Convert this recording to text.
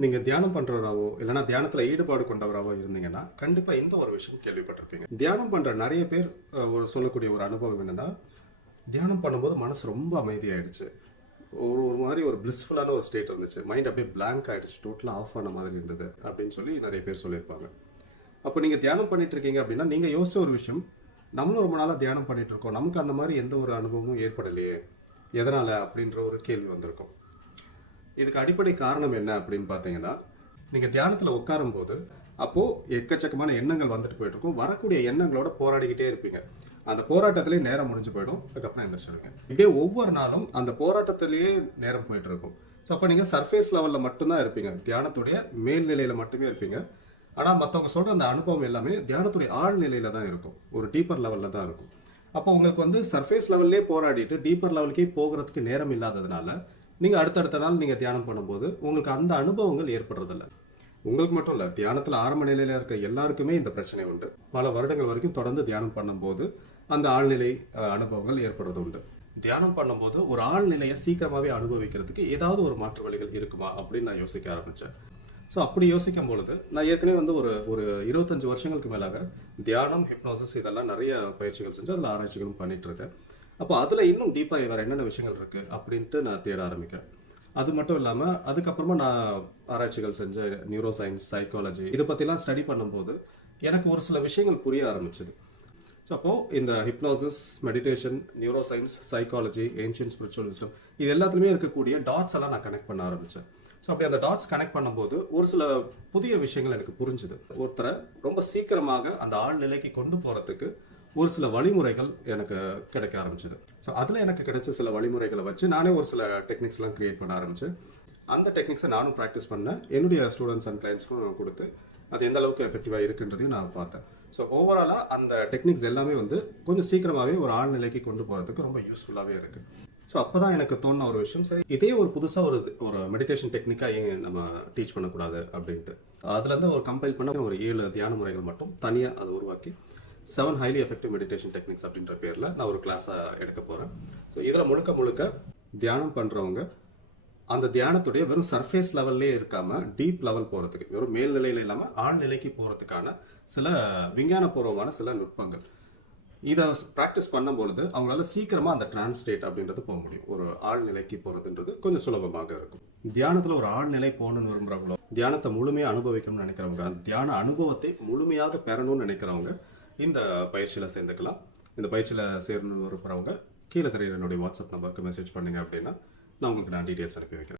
நீங்க தியானம் பண்றவராவோ இல்லைன்னா தியானத்துல ஈடுபாடு கொண்டவராவோ இருந்தீங்கன்னா கண்டிப்பா இந்த ஒரு விஷயம் கேள்விப்பட்டிருப்பீங்க. தியானம் பண்ற நிறைய பேர் ஒரு சொல்லக்கூடிய ஒரு அனுபவம் என்னன்னா, தியானம் பண்ணும்போது மனசு ரொம்ப அமைதியாயிடுச்சு. ஒரு ஒரு மாதிரி ஒரு பிளிஸ்ஃபுல்லான ஒரு ஸ்டேட் இருந்துச்சு. மைண்ட் அப்படியே பிளாங்க் ஆயிடுச்சு. டோட்டலா ஆஃப் ஆன மாதிரி இருந்தது அப்படின்னு சொல்லி நிறைய பேர் சொல்லியிருப்பாங்க. அப்போ நீங்க தியானம் பண்ணிட்டு இருக்கீங்க அப்படின்னா நீங்க யோசிச்ச ஒரு விஷயம், நம்மளும் ரொம்ப நாளா தியானம் பண்ணிட்டு இருக்கோம். நமக்கு அந்த மாதிரி எந்த ஒரு அனுபவமும் ஏற்படலையே. எதனால அப்படின்ற ஒரு கேள்வி வந்திருக்கும். இதுக்கு அடிப்படை காரணம் என்ன அப்படின்னு பார்த்தீங்கன்னா, நீங்க தியானத்துல உட்காரும்போது அப்போ எக்கச்சக்கமான எண்ணங்கள் வந்துட்டு போயிட்டு இருக்கும். வரக்கூடிய எண்ணங்களோட போராடிக்கிட்டே இருப்பீங்க. அந்த போராட்டத்திலே நேரம் முடிஞ்சு போயிடும். அதுக்கப்புறம் எந்திரிச்சிடுவீங்க. இப்படியே ஒவ்வொரு நாளும் அந்த போராட்டத்திலேயே நேரம் போயிட்டு இருக்கும். ஸோ அப்போ நீங்க சர்ஃபேஸ் லெவல்ல மட்டும்தான் இருப்பீங்க. தியானத்துடைய மேல்நிலையில மட்டுமே இருப்பீங்க. ஆனா மற்றவங்க சொல்ற அந்த அனுபவம் எல்லாமே தியானத்துடைய ஆழ்நிலையில தான் இருக்கும். ஒரு டீப்பர் லெவல்ல தான் இருக்கும். அப்போ உங்களுக்கு வந்து சர்ஃபேஸ் லெவல்லே போராடிட்டு டீப்பர் லெவலுக்கே போகிறதுக்கு நேரம் இல்லாததுனால நீங்க அடுத்தடுத்த நாள் நீங்க தியானம் பண்ணும்போது உங்களுக்கு அந்த அனுபவங்கள் ஏற்படுறதில்ல. உங்களுக்கு மட்டும் இல்ல, தியானத்துல ஆரம்ப நிலையில இருக்க எல்லாருக்குமே இந்த பிரச்சனை உண்டு. பல வருடங்கள் வரைக்கும் தொடர்ந்து தியானம் பண்ணும்போது அந்த ஆழ்நிலை அனுபவங்கள் ஏற்படுறது உண்டு. தியானம் பண்ணும்போது ஒரு ஆழ்நிலையை சீக்கிரமாவே அனுபவிக்கிறதுக்கு ஏதாவது ஒரு மாற்று வழிகள் இருக்குமா அப்படின்னு நான் யோசிக்க ஆரம்பிச்சேன். ஸோ அப்படி யோசிக்கும் பொழுது நான் ஏற்கனவே வந்து ஒரு ஒரு 25 வருஷங்களுக்கு மேலாக தியானம், ஹிப்னோசிஸ் இதெல்லாம் நிறைய பயிற்சிகள் செஞ்சு அதில் ஆராய்ச்சிகளும் பண்ணிட்டு இருக்கேன். அப்போ அதில் இன்னும் டீப்பாக வேறு என்னென்ன விஷயங்கள் இருக்குது அப்படின்ட்டு நான் தேட ஆரம்பிக்கிறேன். அது மட்டும் இல்லாமல் அதுக்கப்புறமா நான் ஆராய்ச்சிகள் செஞ்ச நியூரோ சயின்ஸ், சைக்காலஜி இதை பற்றிலாம் ஸ்டடி பண்ணும்போது எனக்கு ஒரு சில விஷயங்கள் புரிய ஆரம்பிச்சுது. ஸோ அப்போது இந்த hypnosis, meditation, neuro science, psychology, ancient spiritual wisdom இது எல்லாத்துலேயுமே இருக்கக்கூடிய டாட்ஸ் எல்லாம் நான் கனெக்ட் பண்ண ஆரம்பித்தேன். ஸோ அப்படி அந்த டாட்ஸ் கனெக்ட் பண்ணும்போது ஒரு சில புதிய விஷயங்கள் எனக்கு புரிஞ்சுது. ஒருத்தரை ரொம்ப சீக்கிரமாக அந்த ஆழ்நிலைக்கு கொண்டு போகிறதுக்கு ஒரு சில வழிமுறைகள் எனக்கு கிடைக்க ஆரம்பிச்சது. ஸோ அதில் எனக்கு கிடைச்ச சில வழிமுறைகளை வச்சு நானே ஒரு சில டெக்னிக்ஸ்லாம் கிரியேட் பண்ண ஆரம்பித்தேன். அந்த டெக்னிக்ஸை நானும் ப்ராக்டிஸ் பண்ணேன். என்னுடைய ஸ்டூடெண்ட்ஸ் அண்ட் கிளைண்ட்ஸ்க்கும் கொடுத்து அது எந்த அளவுக்கு எஃபெக்டிவாக இருக்குன்றதையும் நான் பார்த்தேன். ஸோ ஓவராலாக அந்த டெக்னிக்ஸ் எல்லாமே வந்து கொஞ்சம் சீக்கிரமாகவே ஒரு ஆழ்நிலைக்கு கொண்டு போகிறதுக்கு ரொம்ப யூஸ்ஃபுல்லாகவே இருக்குது. ஸோ அப்போ தான் எனக்கு தோணுன ஒரு விஷயம், சரி இதே ஒரு புதுசாக ஒரு மெடிடேஷன் டெக்னிக்காக ஏன் நம்ம டீச் பண்ணக்கூடாது அப்படின்ட்டு. அதுலேருந்து ஒரு கம்பைல் பண்ண ஒரு 7 தியான முறைகள் மட்டும் தனியாக அதை உருவாக்கி 7 ஹைலி எஃபெக்டிவ் மெடிடேஷன் டெக்னிக்ஸ் அப்படின்ற பேரில் நான் ஒரு கிளாஸை எடுக்க போகிறேன். ஸோ இதில் முழுக்க தியானம் பண்ணுறவங்க அந்த தியானத்துடைய வெறும் சர்ஃபேஸ் லெவல்லே இருக்காமல் டீப் லெவல் போகிறதுக்கு, வெறும் மேல்நிலையில் இல்லாமல் ஆழ்நிலைக்கு போகிறதுக்கான சில விஞ்ஞானபூர்வமான சில நுட்பங்கள். இதை ப்ராக்டிஸ் பண்ணும்பொழுது அவங்களால சீக்கிரமாக அந்த டிரான்ஸ்டேட் அப்படின்றது போக முடியும். ஒரு ஆழ்நிலைக்கு போகிறதுன்றது கொஞ்சம் சுலபமாக இருக்கும். தியானத்தில் ஒரு ஆழ்நிலை போகணுன்னு விரும்புகிறவங்களோ, தியானத்தை முழுமையாக அனுபவிக்கணும்னு நினைக்கிறவங்க, அந்த தியான அனுபவத்தை முழுமையாக பெறணும்னு நினைக்கிறவங்க இந்த பயிற்சியில் சேர்ந்துக்கலாம். இந்த பயிற்சியில் சேரணும்னு விரும்புகிறவங்க கீழே தெரியுற என்னுடைய வாட்ஸ்அப் நம்பருக்கு மெசேஜ் பண்ணுங்க அப்படின்னா நான் உங்களுக்கு டீட்டெயில்ஸ் அனுப்பி வைக்கிறேன்.